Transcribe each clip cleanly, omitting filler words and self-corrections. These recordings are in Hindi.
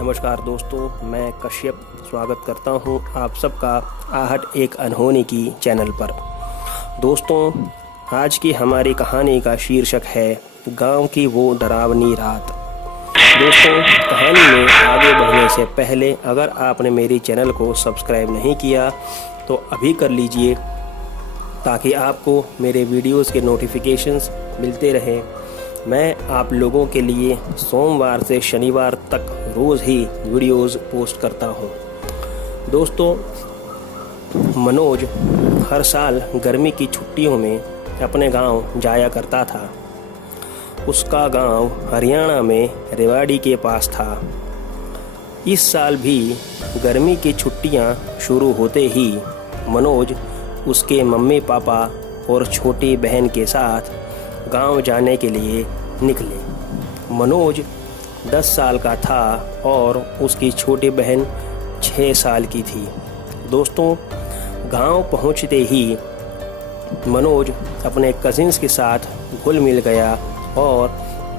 नमस्कार दोस्तों, मैं कश्यप स्वागत करता हूं आप सबका आहट एक अनहोनी की चैनल पर। दोस्तों, आज की हमारी कहानी का शीर्षक है गांव की वो डरावनी रात। दोस्तों, कहानी में आगे बढ़ने से पहले अगर आपने मेरी चैनल को सब्सक्राइब नहीं किया तो अभी कर लीजिए ताकि आपको मेरे वीडियोस के नोटिफिकेशंस मिलते रहें। मैं आप लोगों के लिए सोमवार से शनिवार तक रोज़ ही वीडियोस पोस्ट करता हूं। दोस्तों, मनोज हर साल गर्मी की छुट्टियों में अपने गांव जाया करता था। उसका गांव हरियाणा में रेवाड़ी के पास था। इस साल भी गर्मी की छुट्टियां शुरू होते ही मनोज उसके मम्मी पापा और छोटी बहन के साथ गांव जाने के लिए निकले। मनोज 10 साल का था और उसकी छोटी बहन 6 साल की थी। दोस्तों, गांव पहुंचते ही मनोज अपने कजिन्स के साथ घुल मिल गया और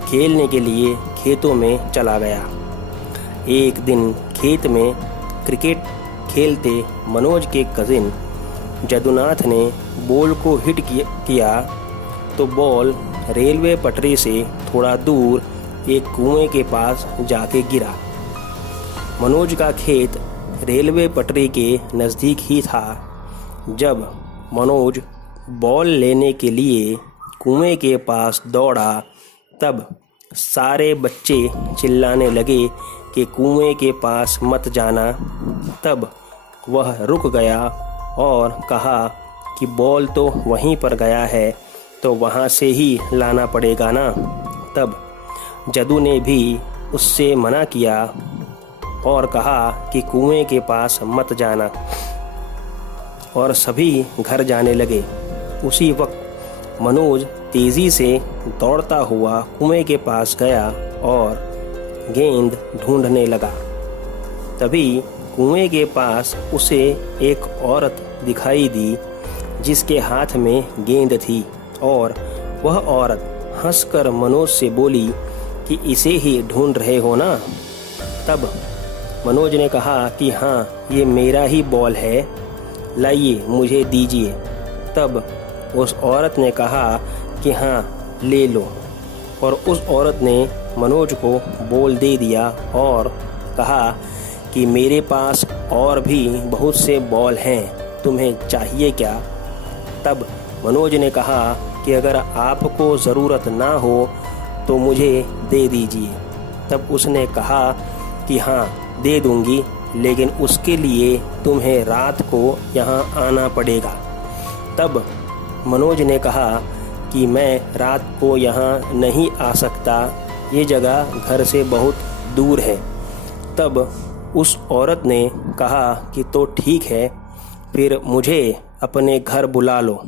खेलने के लिए खेतों में चला गया। एक दिन खेत में क्रिकेट खेलते मनोज के कजिन जदुनाथ ने बॉल को हिट किया तो बॉल रेलवे पटरी से थोड़ा दूर एक कुएं के पास जाके गिरा। मनोज का खेत रेलवे पटरी के नज़दीक ही था। जब मनोज बॉल लेने के लिए कुएं के पास दौड़ा तब सारे बच्चे चिल्लाने लगे कि कुएं के पास मत जाना। तब वह रुक गया और कहा कि बॉल तो वहीं पर गया है तो वहाँ से ही लाना पड़ेगा ना। तब जदू ने भी उससे मना किया और कहा कि कुएं के पास मत जाना और सभी घर जाने लगे। उसी वक्त मनोज तेज़ी से दौड़ता हुआ कुएं के पास गया और गेंद ढूंढने लगा। तभी कुएं के पास उसे एक औरत दिखाई दी जिसके हाथ में गेंद थी और वह औरत हंसकर मनोज से बोली कि इसे ही ढूंढ रहे हो ना। तब मनोज ने कहा कि हाँ, ये मेरा ही बॉल है, लाइए मुझे दीजिए। तब उस औरत ने कहा कि हाँ, ले लो और उस औरत ने मनोज को बॉल दे दिया और कहा कि मेरे पास और भी बहुत से बॉल हैं, तुम्हें चाहिए क्या? तब मनोज ने कहा कि अगर आपको ज़रूरत ना हो तो मुझे दे दीजिए। तब उसने कहा कि हाँ, दे दूंगी, लेकिन उसके लिए तुम्हें रात को यहाँ आना पड़ेगा। तब मनोज ने कहा कि मैं रात को यहाँ नहीं आ सकता, ये जगह घर से बहुत दूर है। तब उस औरत ने कहा कि तो ठीक है, फिर मुझे अपने घर बुला लो,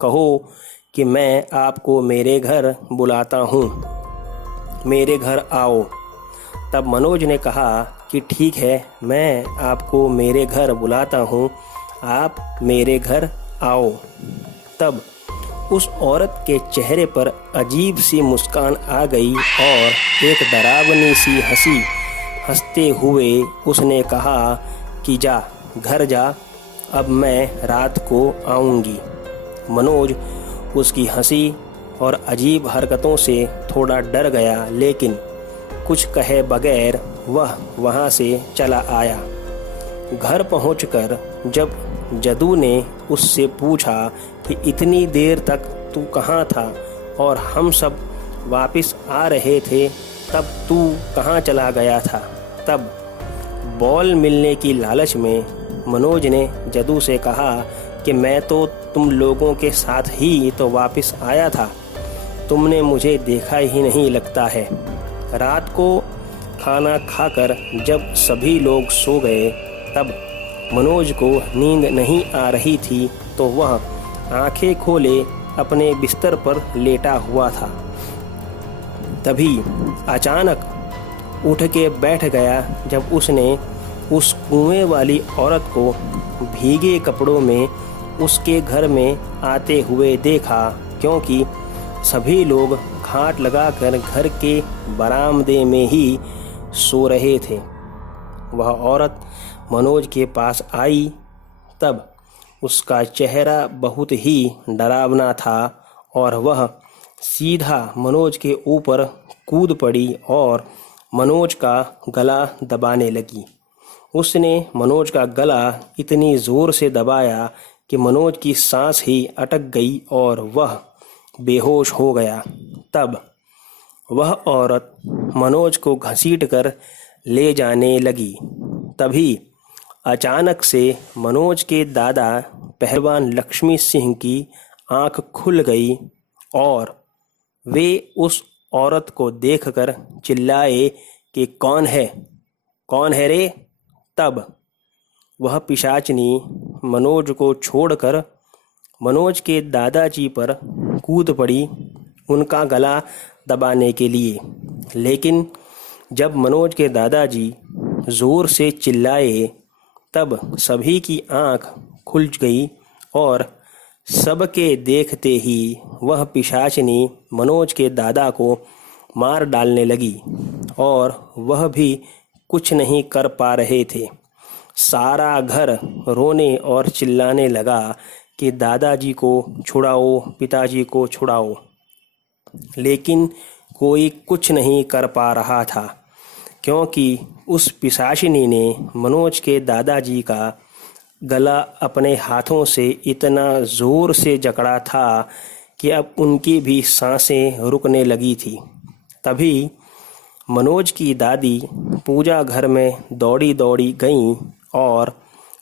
कहो कि मैं आपको मेरे घर बुलाता हूँ, मेरे घर आओ। तब मनोज ने कहा कि ठीक है, मैं आपको मेरे घर बुलाता हूँ, आप मेरे घर आओ। तब उस औरत के चेहरे पर अजीब सी मुस्कान आ गई और एक डरावनी सी हंसी हंसते हुए उसने कहा कि जा घर जा, अब मैं रात को आऊँगी। मनोज उसकी हंसी और अजीब हरकतों से थोड़ा डर गया, लेकिन कुछ कहे बगैर वह वहाँ से चला आया। घर पहुंचकर जब जदू ने उससे पूछा कि इतनी देर तक तू कहाँ था और हम सब वापस आ रहे थे, तब तू कहाँ चला गया था? तब बॉल मिलने की लालच में मनोज ने जदू से कहा कि मैं तो तुम लोगों के साथ ही तो वापस आया था, तुमने मुझे देखा ही नहीं लगता है। रात को खाना खाकर जब सभी लोग सो गए तब मनोज को नींद नहीं आ रही थी तो वह आंखें खोले अपने बिस्तर पर लेटा हुआ था। तभी अचानक उठ के बैठ गया जब उसने उस कुएं वाली औरत को भीगे कपड़ों में उसके घर में आते हुए देखा, क्योंकि सभी लोग खाट लगाकर घर के बरामदे में ही सो रहे थे। वह औरत मनोज के पास आई तब उसका चेहरा बहुत ही डरावना था और वह सीधा मनोज के ऊपर कूद पड़ी और मनोज का गला दबाने लगी। उसने मनोज का गला इतनी ज़ोर से दबाया कि मनोज की सांस ही अटक गई और वह बेहोश हो गया। तब वह औरत मनोज को घसीट कर ले जाने लगी। तभी अचानक से मनोज के दादा पहलवान लक्ष्मी सिंह की आंख खुल गई और वे उस औरत को देखकर चिल्लाए कि कौन है रे। तब वह पिशाचनी मनोज को छोड़कर मनोज के दादाजी पर कूद पड़ी उनका गला दबाने के लिए। लेकिन जब मनोज के दादाजी ज़ोर से चिल्लाए तब सभी की आंख खुल गई और सबके देखते ही वह पिशाचनी मनोज के दादा को मार डालने लगी और वह भी कुछ नहीं कर पा रहे थे। सारा घर रोने और चिल्लाने लगा कि दादाजी को छुड़ाओ, पिताजी को छुड़ाओ, लेकिन कोई कुछ नहीं कर पा रहा था क्योंकि उस पिशाचिनी ने मनोज के दादाजी का गला अपने हाथों से इतना ज़ोर से जकड़ा था कि अब उनकी भी सांसें रुकने लगी थी। तभी मनोज की दादी पूजा घर में दौड़ी दौड़ी गईं और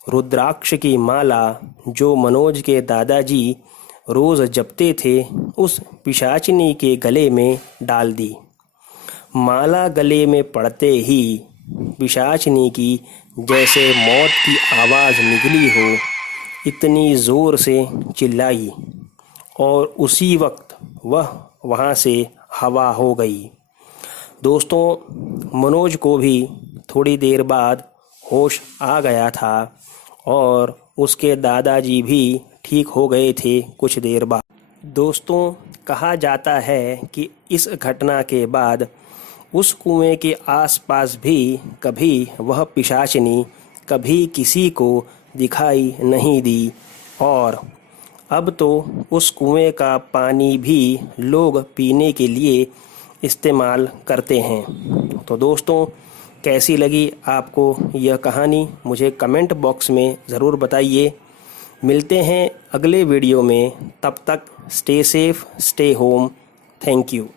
रुद्राक्ष की माला जो मनोज के दादाजी रोज़ जपते थे उस पिशाचिनी के गले में डाल दी। माला गले में पड़ते ही पिशाचिनी की जैसे मौत की आवाज़ निकली हो इतनी ज़ोर से चिल्लाई और उसी वक्त वह वहाँ से हवा हो गई। दोस्तों, मनोज को भी थोड़ी देर बाद होश आ गया था और उसके दादाजी भी ठीक हो गए थे कुछ देर बाद। दोस्तों, कहा जाता है कि इस घटना के बाद उस कुएं के आसपास भी कभी वह पिशाचिनी कभी किसी को दिखाई नहीं दी और अब तो उस कुएं का पानी भी लोग पीने के लिए इस्तेमाल करते हैं। तो दोस्तों, कैसी लगी आपको यह कहानी मुझे कमेंट बॉक्स में ज़रूर बताइए। मिलते हैं अगले वीडियो में, तब तक stay safe, stay home. Thank you.